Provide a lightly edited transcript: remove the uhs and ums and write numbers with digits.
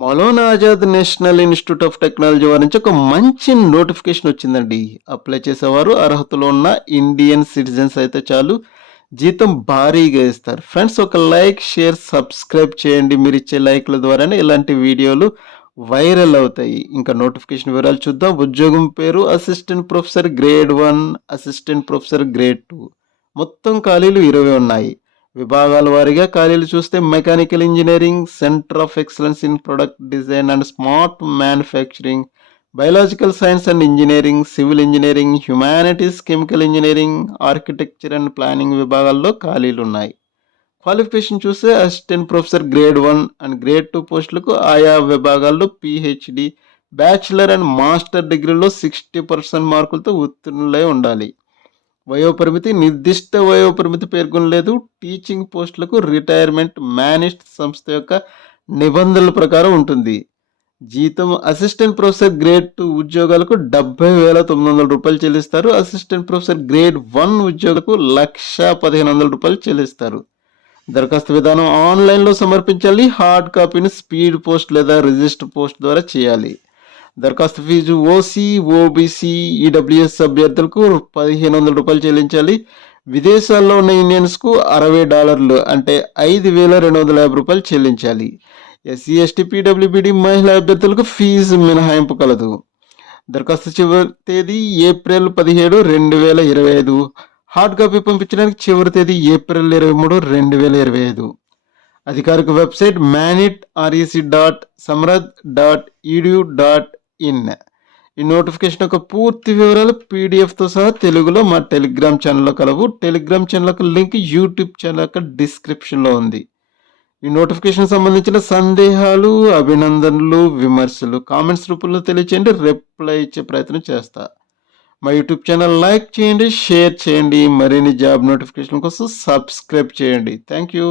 Maulana Azad national institute of technology వారి నుంచి ఒక మంచి నోటిఫికేషన్ వచ్చిందండి. అప్లై చేసేవారు అర్హతలో ఉన్న ఇండియన్ సిటిజన్స్ అయితే చాలు. జీతం భారీగా ఇస్తారు. ఫ్రెండ్స్, ఒక లైక్, షేర్, సబ్స్క్రైబ్ చేయండి. మీరు ఇచ్చే లైక్ల ద్వారానే ఇలాంటి వీడియోలు వైరల్ అవుతాయి. ఇంకా నోటిఫికేషన్ వివరాలు చూద్దాం. ఉద్యోగం పేరు assistant professor grade 1, assistant professor grade 2. మొత్తం ఖాళీలు 20 ఉన్నాయి. విభాగాల వారీగా ఖాళీలు చూస్తే mechanical engineering, centre of excellence in product design and smart manufacturing, biological science and engineering, civil engineering, humanities, chemical engineering, architecture and planning విభాగాల్లో ఖాళీలు ఉన్నాయి. క్వాలిఫికేషన్ చూస్తే assistant professor grade 1 and grade 2 పోస్టులకు ఆయా విభాగాల్లో పిహెచ్డి, బ్యాచిలర్ అండ్ మాస్టర్ డిగ్రీలో 60% మార్కులతో ఉత్తీర్ణులై ఉండాలి. వయోపరిమితి నిర్దిష్ట వయోపరిమితి పేర్కొనలేదు. టీచింగ్ పోస్టులకు రిటైర్మెంట్ మేనేజ్డ్ సంస్థ యొక్క నిబంధనల ప్రకారం ఉంటుంది. జీతం అసిస్టెంట్ ప్రొఫెసర్ గ్రేడ్ 2 ఉద్యోగాలకు 70,900 రూపాయలు చెల్లిస్తారు. అసిస్టెంట్ ప్రొఫెసర్ గ్రేడ్ 1 ఉద్యోగులకు 1,15,000 రూపాయలు చెల్లిస్తారు. దరఖాస్తు విధానం ఆన్లైన్లో సమర్పించాలి. హార్డ్ కాపీని స్పీడ్ పోస్ట్ లేదా రిజిస్టర్ పోస్ట్ ద్వారా చేయాలి. దరఖాస్తు ఫీజు ఓసీ, ఓబీసీ, ఈడబ్ల్యూఎస్ అభ్యర్థులకు 1,500 రూపాయలు చెల్లించాలి. విదేశాల్లో ఉన్న ఇండియన్స్కు $60 అంటే 5,250 రూపాయలు చెల్లించాలి. ఎస్సీ, ఎస్టీ, పీడబ్ల్యూబీడీ మహిళా అభ్యర్థులకు ఫీజు మినహాయింపు కలదు. దరఖాస్తు చివరి తేదీ ఏప్రిల్ 17, 2025. హార్డ్ కాపీ పంపించడానికి చివరి తేదీ ఏప్రిల్ 23, 2025. అధికారిక వెబ్సైట్ manit.rec.samradh.edu.in. ఈ నోటిఫికేషన్ యొక్క పూర్తి వివరాలు పీడిఎఫ్తో సహా తెలుగులో మా టెలిగ్రామ్ ఛానల్లో కలవు. టెలిగ్రామ్ ఛానల్ యొక్క లింక్ యూట్యూబ్ ఛానల్ యొక్క డిస్క్రిప్షన్లో ఉంది. ఈ నోటిఫికేషన్ సంబంధించిన సందేహాలు, అభినందనలు, విమర్శలు కామెంట్స్ రూపంలో తెలియచేయండి. రిప్లై ఇచ్చే ప్రయత్నం చేస్తా. మా యూట్యూబ్ ఛానల్ లైక్ చేయండి, షేర్ చేయండి. మరిన్ని జాబ్ నోటిఫికేషన్ కోసం సబ్స్క్రైబ్ చేయండి. Thank you.